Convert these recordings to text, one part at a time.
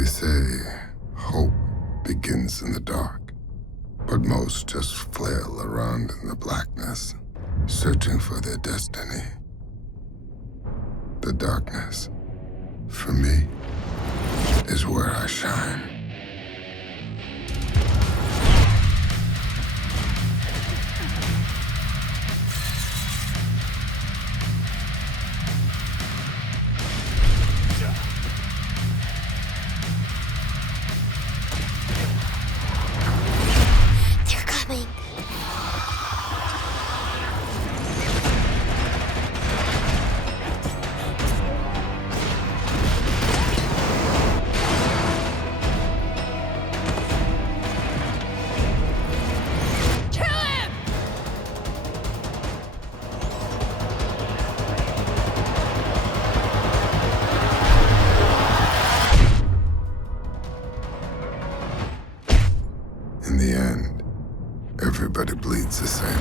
They say hope begins in the dark, but most just flail around in the blackness, searching for their destiny. The darkness, for me, is where I shine. They're coming. In the end, everybody bleeds the same.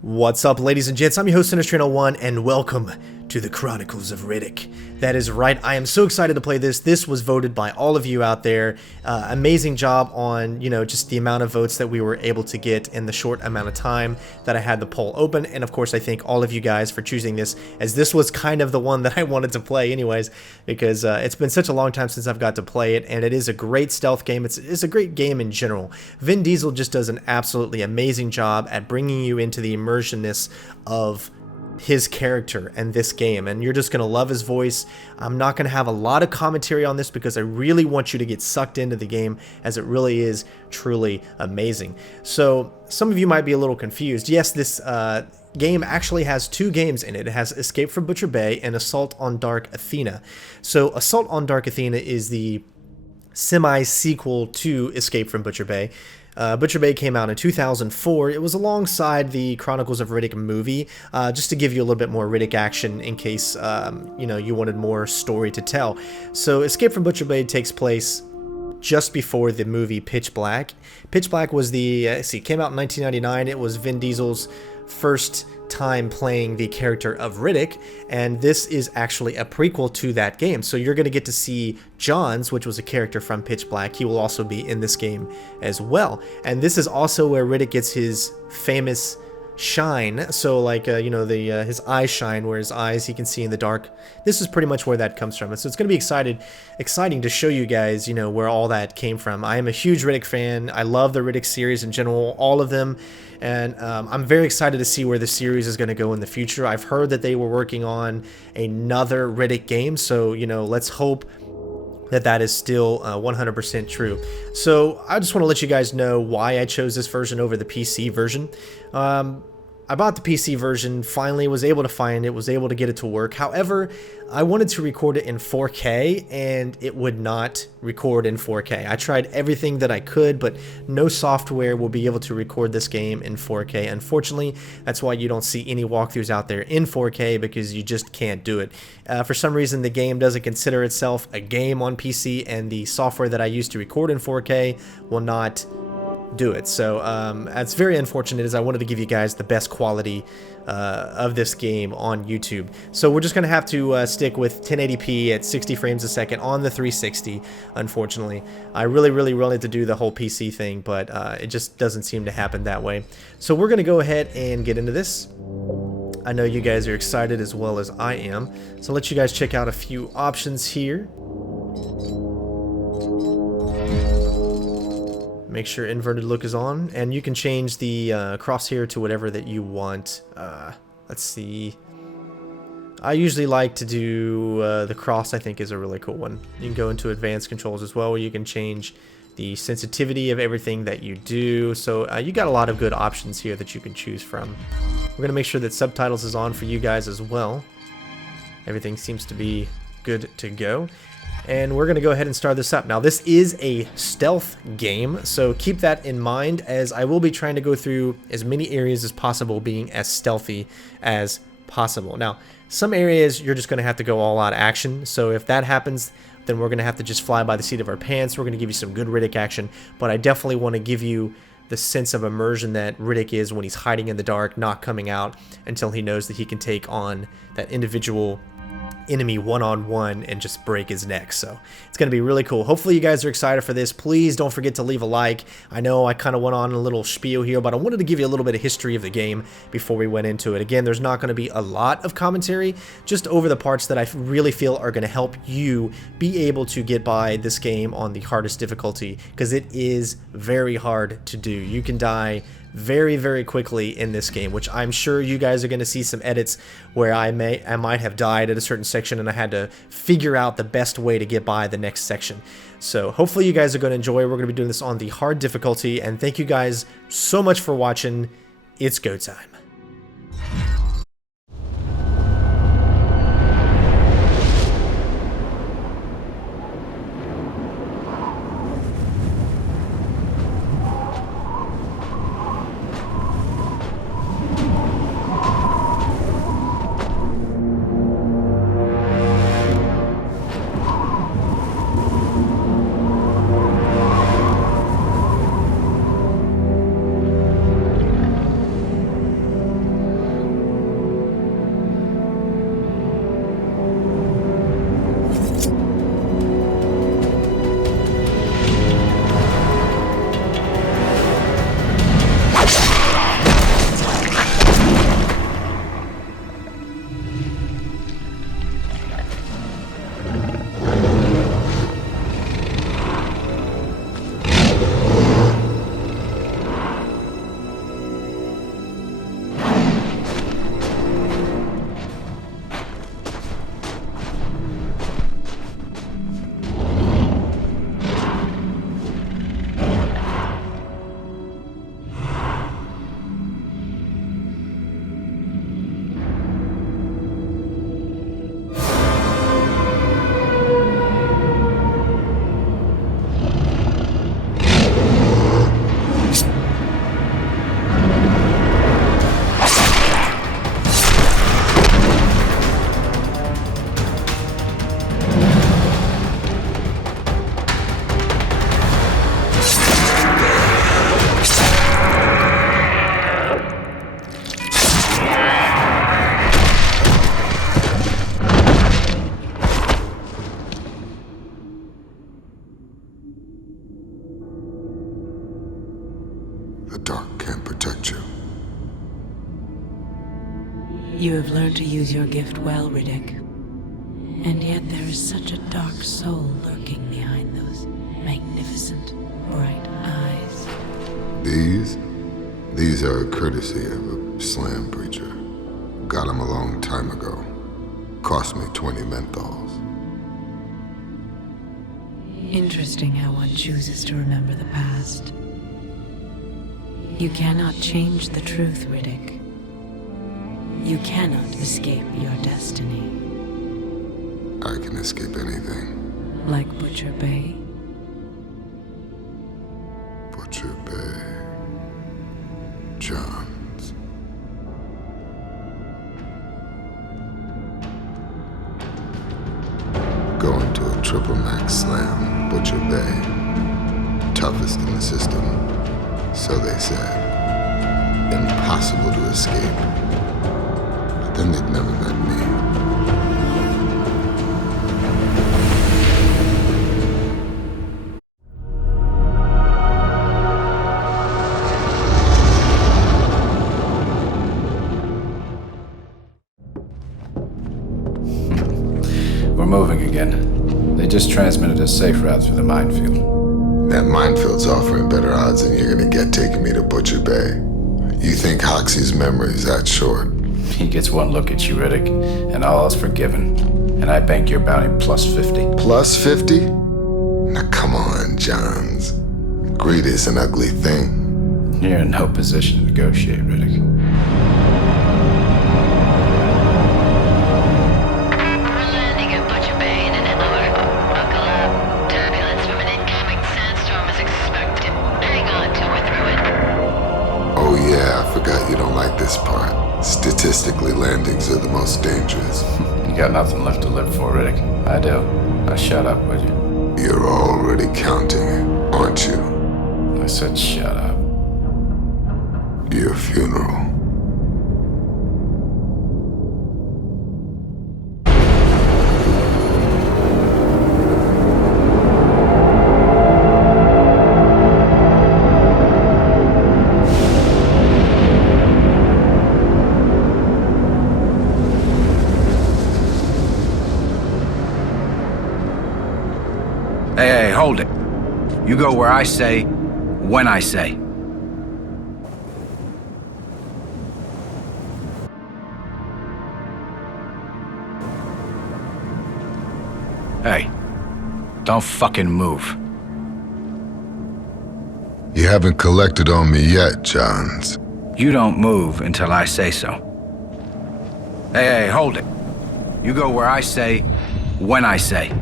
What's up, ladies and gents? I'm your host, Sinister1, and welcome to the Chronicles of Riddick. That is right, I am so excited to play this. This was voted by all of you out there. Amazing job on, just the amount of votes that we were able to get in the short amount of time that I had the poll open. And of course, I thank all of you guys for choosing this, as this was kind of the one that I wanted to play anyways, because it's been such a long time since I've got to play it, and it is a great stealth game. It's a great game in general. Vin Diesel just does an absolutely amazing job at bringing you into the immersionness of his character and this game, and you're just gonna love his voice. I'm not gonna have a lot of commentary on this because I really want you to get sucked into the game, as it really is truly amazing. So some of you might be a little confused. Yes, this game actually has two games in it. It has Escape from Butcher Bay and Assault on Dark Athena. So Assault on Dark Athena is the semi-sequel to Escape from Butcher Bay. Butcher Bay came out in 2004. It was alongside the Chronicles of Riddick movie, just to give you a little bit more Riddick action in case, you wanted more story to tell. So Escape from Butcher Bay takes place just before the movie Pitch Black. Pitch Black was came out in 1999. It was Vin Diesel's first time playing the character of Riddick, and this is actually a prequel to that game. So you're going to get to see Johns, which was a character from Pitch Black. He will also be in this game as well, and this is also where Riddick gets his famous shine. So like his eyes shine, where his eyes he can see in the dark. This is pretty much where that comes from. And so it's going to be exciting to show you guys where all that came from. I am a huge Riddick fan. I love the Riddick series in general, all of them, and I'm very excited to see where the series is going to go in the future. I've heard that they were working on another Riddick game, so let's hope that is still 100% true. So I just want to let you guys know why I chose this version over the PC version. I bought the PC version, finally was able to find it, was able to get it to work. However, I wanted to record it in 4K, and it would not record in 4K. I tried everything that I could, but no software will be able to record this game in 4K. Unfortunately, that's why you don't see any walkthroughs out there in 4K, because you just can't do it. For some reason, the game doesn't consider itself a game on PC, and the software that I use to record in 4K will not do it. So that's very unfortunate, as I wanted to give you guys the best quality of this game on YouTube. So we're just gonna have to stick with 1080p at 60 frames a second on the 360. Unfortunately, I really wanted to do the whole PC thing, but it just doesn't seem to happen that way. So we're gonna go ahead and get into this. I know you guys are excited as well as I am, so I'll let you guys check out a few options here. Make sure inverted look is on, and you can change the crosshair to whatever that you want. Let's see. I usually like to do the cross. I think is a really cool one. You can go into advanced controls as well, where you can change the sensitivity of everything that you do. So you got a lot of good options here that you can choose from. We're gonna make sure that subtitles is on for you guys as well. Everything seems to be good to go. And we're going to go ahead and start this up. Now, this is a stealth game, so keep that in mind, as I will be trying to go through as many areas as possible being as stealthy as possible. Now, some areas you're just going to have to go all out action, so if that happens, then we're going to have to just fly by the seat of our pants. We're going to give you some good Riddick action, but I definitely want to give you the sense of immersion that Riddick is when he's hiding in the dark, not coming out until he knows that he can take on that individual enemy one-on-one and just break his neck. So it's going to be really cool. Hopefully you guys are excited for this. Please don't forget to leave a like. I know I kind of went on a little spiel here, but I wanted to give you a little bit of history of the game before we went into it. Again, there's not going to be a lot of commentary, just over the parts that I really feel are going to help you be able to get by this game on the hardest difficulty, because it is very hard to do. You can die very, very quickly in this game, which I'm sure you guys are going to see some edits where I might have died at a certain section and I had to figure out the best way to get by the next section. So hopefully you guys are going to enjoy. We're going to be doing this on the hard difficulty, and thank you guys so much for watching. It's go time. The dark can't protect you. You have learned to use your gift well, Riddick. And yet there is such a dark soul lurking behind those magnificent, bright eyes. These are a courtesy of a slam preacher. Got him a long time ago. Cost me 20 menthols. Interesting how one chooses to remember the past. You cannot change the truth, Riddick. You cannot escape your destiny. I can escape anything. Like Butcher Bay. Butcher Bay. Johns. Going to a triple max slam, Butcher Bay. Toughest in the system, so they said. Impossible to escape. But then they'd never met me. We're moving again. They just transmitted a safe route through the minefield. That minefield's offering better odds than you're gonna get taking me to Butcher Bay. You think Hoxie's memory's that short? He gets one look at you, Riddick, and all is forgiven. And I bank your bounty plus 50. Plus 50? Now come on, Johns. Greed is an ugly thing. You're in no position to negotiate, Riddick. Forgot you don't like this part. Statistically, landings are the most dangerous. You got nothing left to live for, Riddick. I do. Now shut up, would you? You're already counting it, aren't you? I said shut up. Your funeral. Hey, hold it. You go where I say, when I say. Hey, don't fucking move. You haven't collected on me yet, Johns. You don't move until I say so. Hey, hold it. You go where I say, when I say.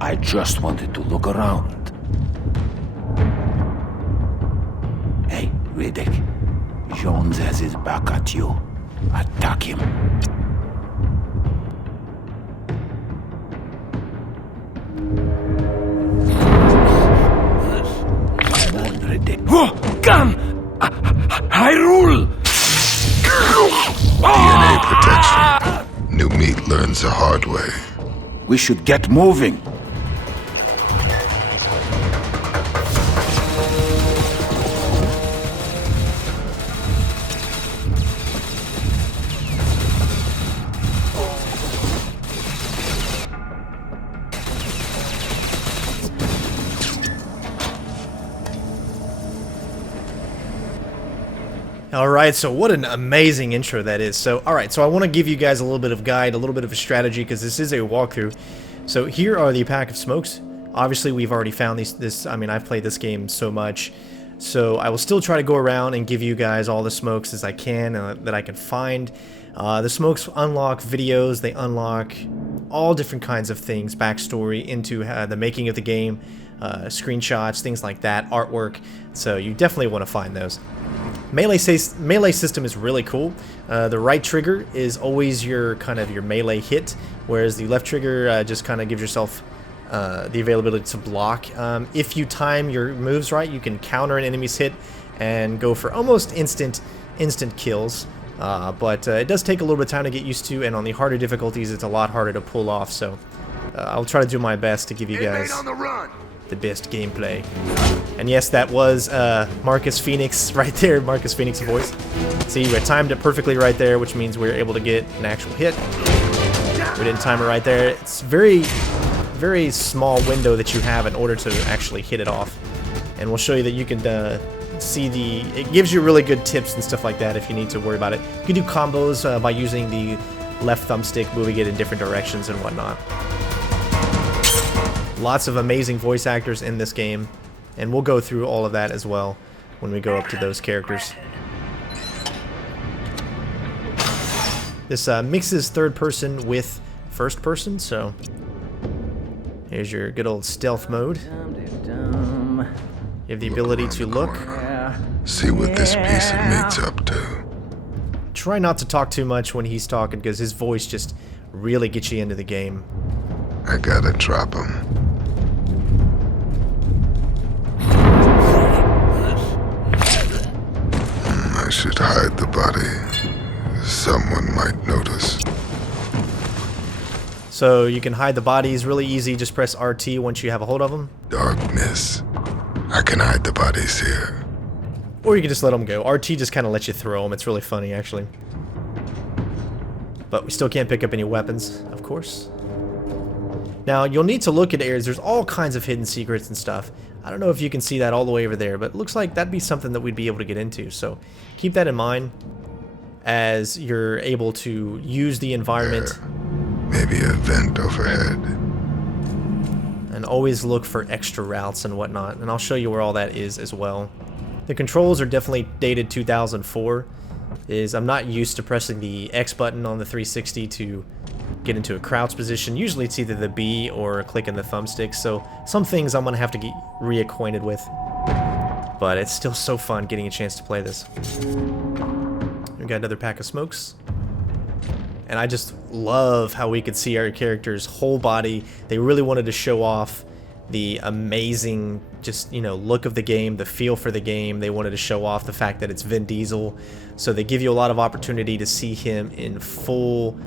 I just wanted to look around. Hey, Riddick. Jones has his back at you. Attack him. Come on, Riddick. Come! I rule! DNA protection. New meat learns the hard way. We should get moving. Alright, so what an amazing intro that is. So, alright, so I want to give you guys a little bit of guide, a little bit of a strategy, because this is a walkthrough. So here are the pack of smokes. Obviously, we've already found I've played this game so much. So I will still try to go around and give you guys all the smokes as I can, that I can find. The smokes unlock videos, they unlock all different kinds of things, backstory into the making of the game, screenshots, things like that, artwork. So you definitely want to find those. Melee system is really cool. The right trigger is always your melee hit, whereas the left trigger just kind of gives yourself the availability to block. If you time your moves right, you can counter an enemy's hit and go for almost instant kills. But it does take a little bit of time to get used to, and on the harder difficulties, it's a lot harder to pull off. So I'll try to do my best to give you guys the best gameplay. And yes, that was Marcus Phoenix right there, Marcus Phoenix voice. See, we timed it perfectly right there, which means we were able to get an actual hit. We didn't time it right there. It's very small window that you have in order to actually hit it off. And we'll show you that you can see it gives you really good tips and stuff like that if you need to worry about it. You can do combos by using the left thumbstick, moving it in different directions and whatnot. Lots of amazing voice actors in this game, and we'll go through all of that as well when we go up to those characters. This mixes third person with first person, so here's your good old stealth mode. You have the ability to look. See what this piece of meat's up to. Try not to talk too much when he's talking, because his voice just really gets you into the game. I gotta drop him. I should hide the body. Someone might notice. So you can hide the bodies really easy. Just press RT once you have a hold of them. Darkness. I can hide the bodies here. Or you can just let them go. RT just kind of lets you throw them. It's really funny, actually. But we still can't pick up any weapons, of course. Now, you'll need to look at areas. There's all kinds of hidden secrets and stuff. I don't know if you can see that all the way over there, but it looks like that'd be something that we'd be able to get into. So keep that in mind as you're able to use the environment. There. Maybe a vent overhead. And always look for extra routes and whatnot. And I'll show you where all that is as well. The controls are definitely dated 2004. I'm not used to pressing the X button on the 360 to get into a crouch position. Usually it's either the B or clicking the thumbstick, so some things I'm gonna have to get reacquainted with. But it's still so fun getting a chance to play this. We got another pack of smokes. And I just love how we could see our character's whole body. They really wanted to show off the amazing just, you know, look of the game, the feel for the game. They wanted to show off the fact that it's Vin Diesel, so they give you a lot of opportunity to see him in full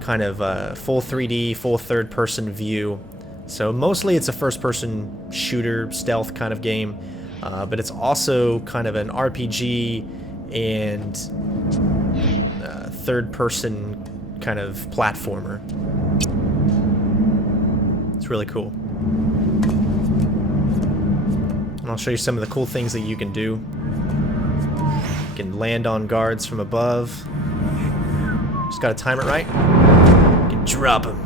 kind of full 3D, full third-person view. So mostly it's a first-person shooter stealth kind of game, but it's also kind of an RPG and third-person kind of platformer. It's really cool. And I'll show you some of the cool things that you can do. You can land on guards from above. Just gotta time it right. You can drop them.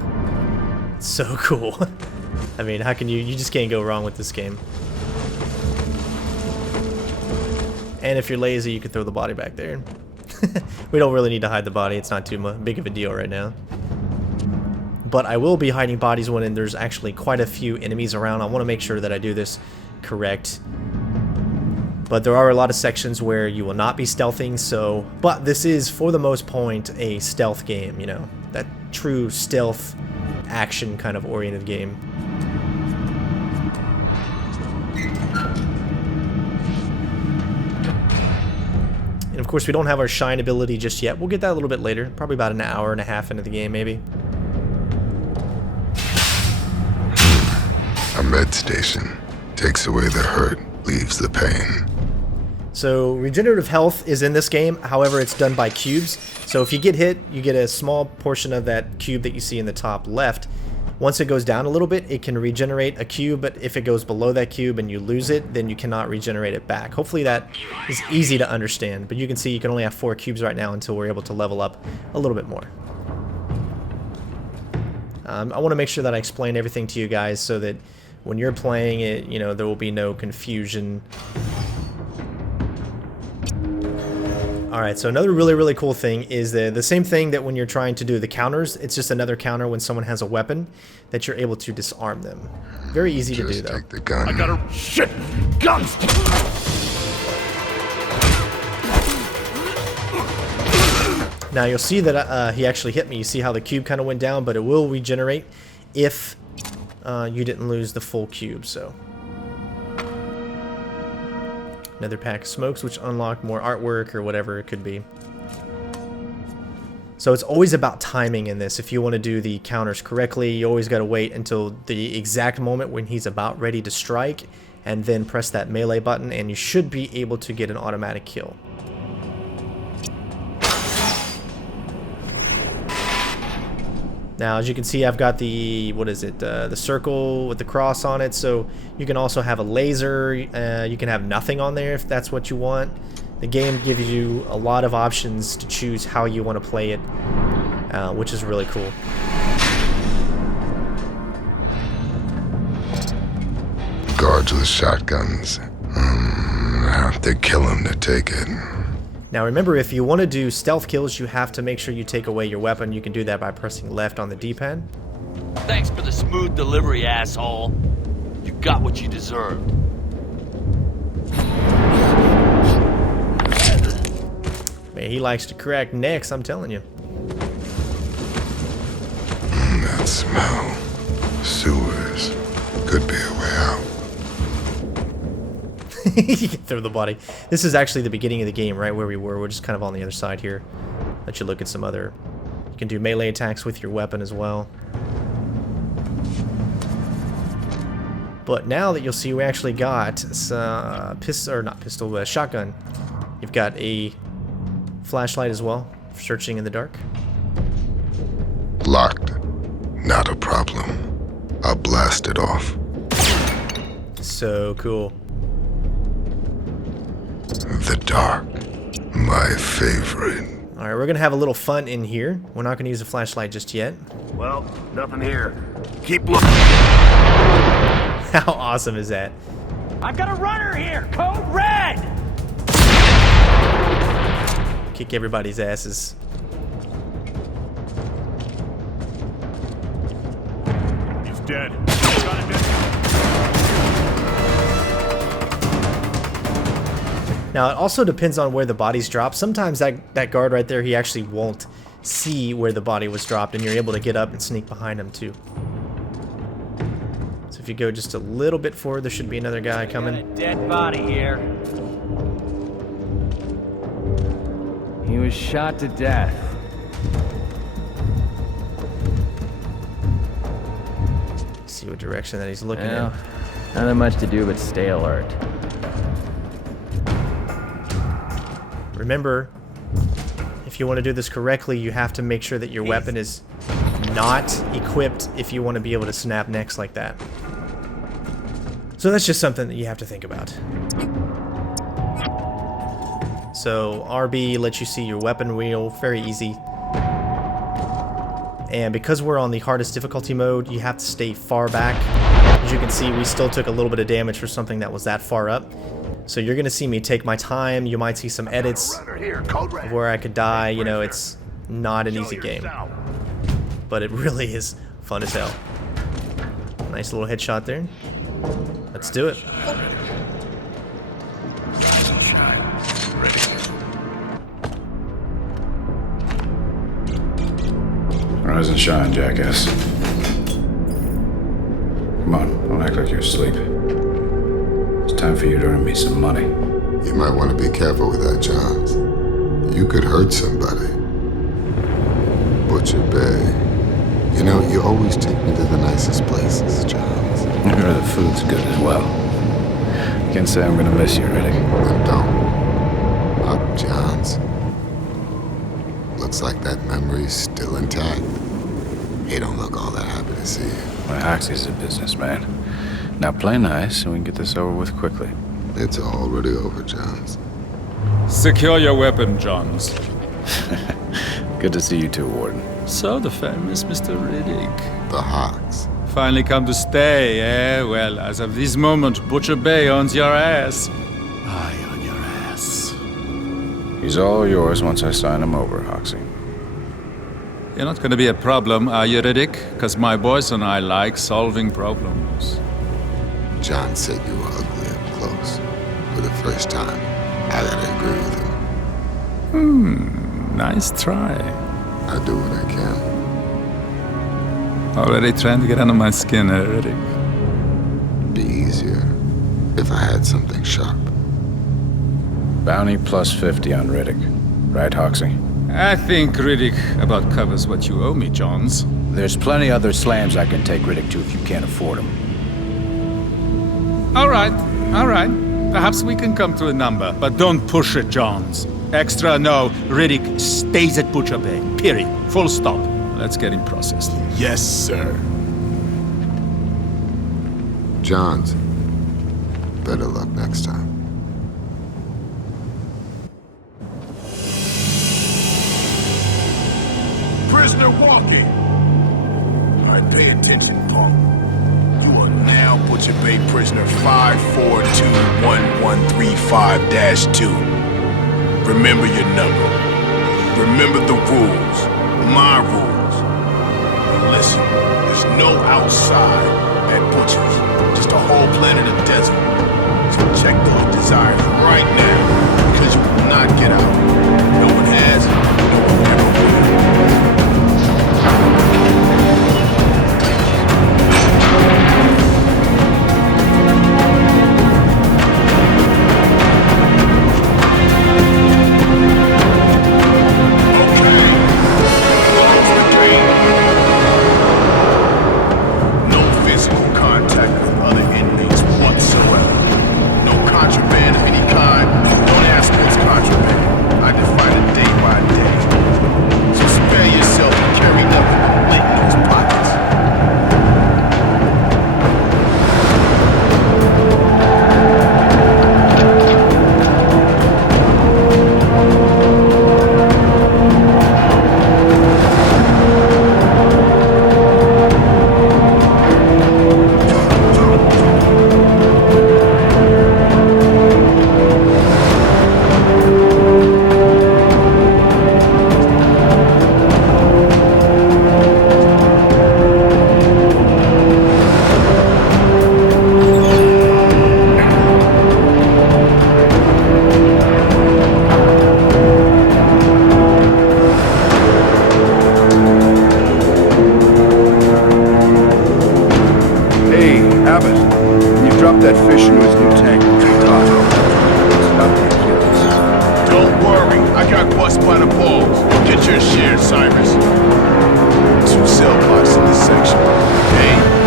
It's so cool. I mean, how can you just can't go wrong with this game. And if you're lazy, you can throw the body back there. We don't really need to hide the body. It's not too big of a deal right now. But I will be hiding bodies when there's actually quite a few enemies around. I want to make sure that I do this correct. But there are a lot of sections where you will not be stealthing, so... But this is, for the most part, a stealth game, you know? That true stealth, action kind of oriented game. And of course, we don't have our shine ability just yet. We'll get that a little bit later. Probably about an hour and a half into the game, maybe. A med station takes away the hurt, leaves the pain. So regenerative health is in this game, however it's done by cubes. So if you get hit, you get a small portion of that cube that you see in the top left. Once it goes down a little bit, it can regenerate a cube, but if it goes below that cube and you lose it, then you cannot regenerate it back. Hopefully that is easy to understand, but you can see you can only have 4 cubes right now until we're able to level up a little bit more. I want to make sure that I explain everything to you guys so that when you're playing it, you know, there will be no confusion. Alright, so another really cool thing is the same thing that when you're trying to do the counters, it's just another counter when someone has a weapon that you're able to disarm them. Very easy to do, though. Take the gun. I gotta... Shit! Guns! Now you'll see that he actually hit me. You see how the cube kind of went down, but it will regenerate if you didn't lose the full cube, so... Another pack of smokes, which unlock more artwork or whatever it could be. So it's always about timing in this. If you want to do the counters correctly, you always got to wait until the exact moment when he's about ready to strike, and then press that melee button, and you should be able to get an automatic kill. Now, as you can see, I've got the, what is it, the circle with the cross on it, so you can also have a laser, you can have nothing on there if that's what you want. The game gives you a lot of options to choose how you want to play it, which is really cool. Guards with shotguns. I have to kill him to take it. Now remember, if you want to do stealth kills, you have to make sure you take away your weapon. You can do that by pressing left on the D-pad. Thanks for the smooth delivery, asshole. You got what you deserved. Man, he likes to crack necks, I'm telling you. That smell. Sewers. Could be a way out. You can throw the body. This is actually the beginning of the game, right where we were. We're just kind of on the other side here. Let you look at some other... You can do melee attacks with your weapon as well. But now that you'll see, we actually got shotgun. You've got a flashlight as well, for searching in the dark. Locked. Not a problem. I'll blast it off. So cool. The dark. My favorite. Alright, we're going to have a little fun in here. We're not going to use a flashlight just yet. Well, nothing here. Keep looking. How awesome is that? I've got a runner here! Code red! Kick everybody's asses. He's dead. Now, it also depends on where the bodies drop. Sometimes that guard right there, he actually won't see where the body was dropped, and you're able to get up and sneak behind him, too. So if you go just a little bit forward, there should be another guy coming. Dead body here. He was shot to death. See what direction that he's looking Well, in. nothing much to do but stay alert. Remember, if you want to do this correctly, you have to make sure that your weapon is not equipped if you want to be able to snap necks like that. So that's just something that you have to think about. So RB lets you see your weapon wheel, very easy. And because we're on the hardest difficulty mode, you have to stay far back. As you can see, we still took a little bit of damage for something that was that far up. So you're going to see me take my time. You might see some edits of where I could die. You know, it's not an easy game. But it really is fun as hell. Nice little headshot there. Let's do it. Rise and shine, jackass. Come on, don't act like you're asleep. It's time for you to earn me some money. You might want to be careful with that, Johns. You could hurt somebody. Butcher Bay. You know, you always take me to the nicest places, Johns. I heard the food's good as well. Can't say I'm gonna miss you, Riddick. Then don't. Up, Johns. Looks like that memory's still intact. He don't look all that happy to see you. My Hoxie's a businessman. Now play nice and we can get this over with quickly. It's already over, Johns. Secure your weapon, Johns. Good to see you too, Warden. So the famous Mr. Riddick. The Hawks. Finally come to stay, eh? Well, as of this moment, Butcher Bay owns your ass. Eye on your ass. He's all yours once I sign him over, Hoxie. You're not gonna be a problem, are you, Riddick? Because my boys and I like solving problems. John said you were ugly up close. For the first time, I gotta agree with him. Nice try. I do what I can. Already trying to get under my skin, Riddick. Be easier if I had something sharp. Bounty plus 50 on Riddick. Right, Hoxie? I think Riddick about covers what you owe me, Johns. There's plenty other slams I can take Riddick to if you can't afford them. All right. Perhaps we can come to a number, but don't push it, Johns. Extra, no. Riddick stays at Butcher Bay. Period. Full stop. Let's get him processed. Yes, sir. Johns, better luck next time. Prisoner walking. All right, pay attention, punk. You are now Butcher Bay prisoner 5421135-2. Remember your number. Remember the rules. My rules. And listen, there's no outside at Butcher's. Just a whole planet of desert. So check those desires right now, because you will not get out. No one has, no one ever will. I What's your share, Cyrus? 2 cell blocks in this section. A,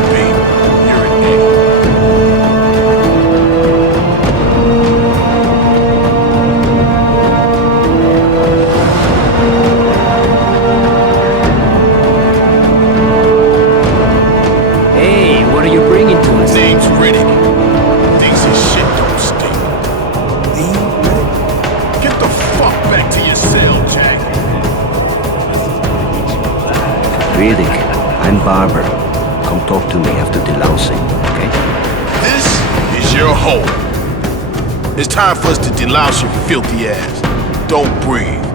B, you're an A. Hey, what are you bringing to us? Name's Riddick. Thinks his shit don't stink. Get the fuck back to your cell, Jack. Riddick, I'm Barber. Come talk to me after delousing, okay? This is your home. It's time for us to delouse your filthy ass. Don't breathe.